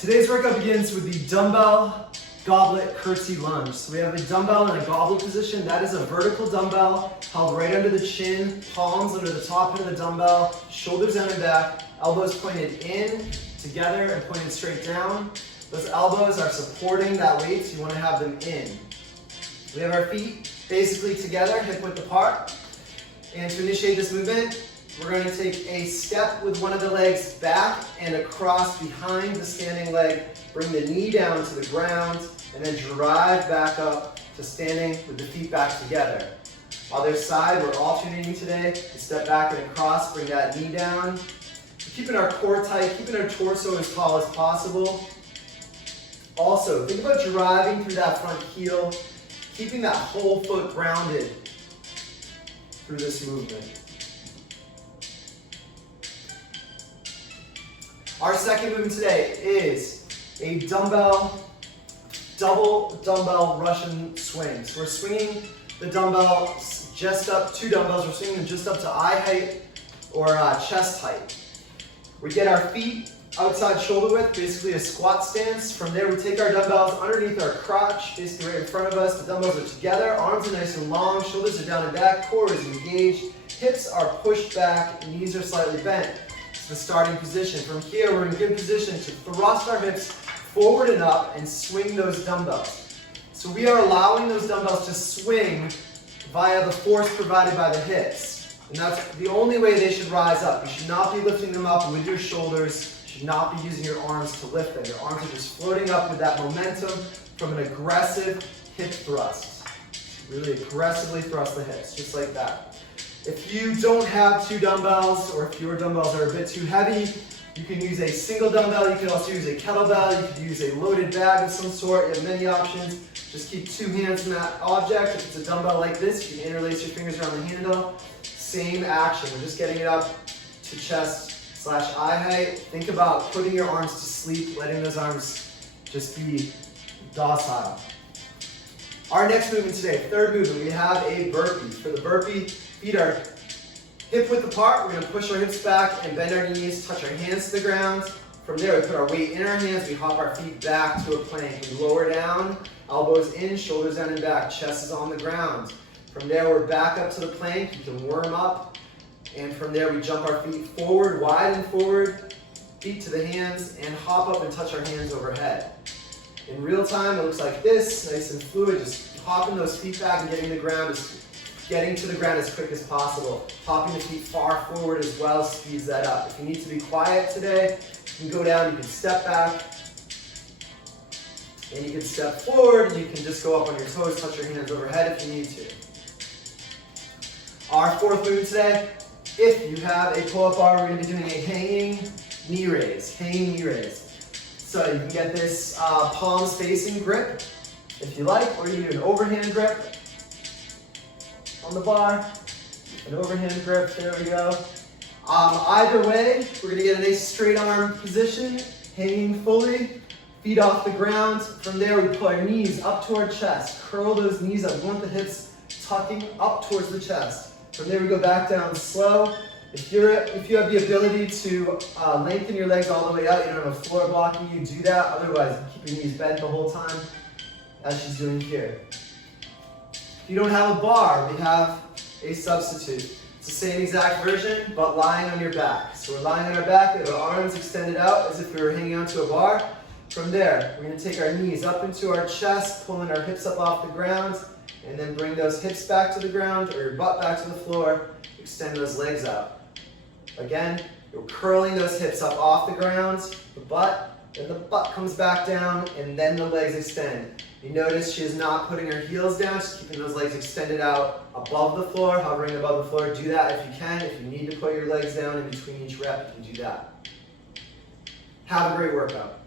Today's workout begins with the dumbbell goblet curtsy lunge. So we have a dumbbell in a goblet position. That is a vertical dumbbell held right under the chin, palms under the top end of the dumbbell, shoulders down and back, elbows pointed in, together and pointed straight down. Those elbows are supporting that weight, so you want to have them in. We have our feet basically together, hip width apart. And to initiate this movement, we're going to take a step with one of the legs back and across behind the standing leg. Bring the knee down to the ground and then drive back up to standing with the feet back together. Other side, we're alternating today. Step back and across, bring that knee down. Keeping our core tight, keeping our torso as tall as possible. Also, think about driving through that front heel, keeping that whole foot grounded through this movement. Our second movement today is a double dumbbell Russian swing. So we're swinging the dumbbells just up, two dumbbells, we're swinging them just up to eye height or chest height. We get our feet outside shoulder width, basically a squat stance. From there, we take our dumbbells underneath our crotch, basically right in front of us. The dumbbells are together, arms are nice and long, shoulders are down and back, core is engaged, hips are pushed back, knees are slightly bent. It's the starting position. From here, we're in good position to thrust our hips forward and up and swing those dumbbells. So we are allowing those dumbbells to swing via the force provided by the hips. And that's the only way they should rise up. You should not be lifting them up with your shoulders. You should not be using your arms to lift them. Your arms are just floating up with that momentum from an aggressive hip thrust. Really aggressively thrust the hips, just like that. If you don't have two dumbbells, or if your dumbbells are a bit too heavy, you can use a single dumbbell. You can also use a kettlebell. You can use a loaded bag of some sort. You have many options. Just keep two hands on that object. If it's a dumbbell like this, you can interlace your fingers around the handle. Same action. We're just getting it up to chest / eye height. Think about putting your arms to sleep, letting those arms just be docile. Our next movement today, third movement, we have a burpee. For the burpee, feet are hip width apart. We're going to push our hips back and bend our knees, touch our hands to the ground. From there, we put our weight in our hands. We hop our feet back to a plank. We lower down, elbows in, shoulders down and back. Chest is on the ground. From there, we're back up to the plank. You can warm up. And from there, we jump our feet forward, wide and forward, feet to the hands, and hop up and touch our hands overhead. In real time, it looks like this, nice and fluid. Just hopping those feet back and getting to the ground as quick as possible. Hopping the feet far forward as well speeds that up. If you need to be quiet today, you can go down, you can step back, and you can step forward, and you can just go up on your toes, touch your hands overhead if you need to. Our fourth movement today, if you have a pull-up bar, we're going to be doing a hanging knee raise. So you can get this palms facing grip if you like, or you can do an overhand grip on the bar. An overhand grip, there we go. Either way, we're going to get a nice straight arm position, hanging fully, feet off the ground. From there, we put our knees up to our chest, curl those knees up. We want the hips tucking up towards the chest. From there, we go back down slow. If you have the ability to lengthen your legs all the way out, you don't have a floor blocking you, do that. Otherwise, keep your knees bent the whole time, as she's doing here. If you don't have a bar, we have a substitute. It's the same exact version, but lying on your back. So we're lying on our back, we have our arms extended out as if we were hanging onto a bar. From there, we're going to take our knees up into our chest, pulling our hips up off the ground, and then bring those hips back to the ground or your butt back to the floor. Extend those legs out. Again, you're curling those hips up off the ground, the butt, then the butt comes back down, and then the legs extend. You notice she is not putting her heels down, she's keeping those legs extended out above the floor, hovering above the floor. Do that if you can. If you need to put your legs down in between each rep, you can do that. Have a great workout.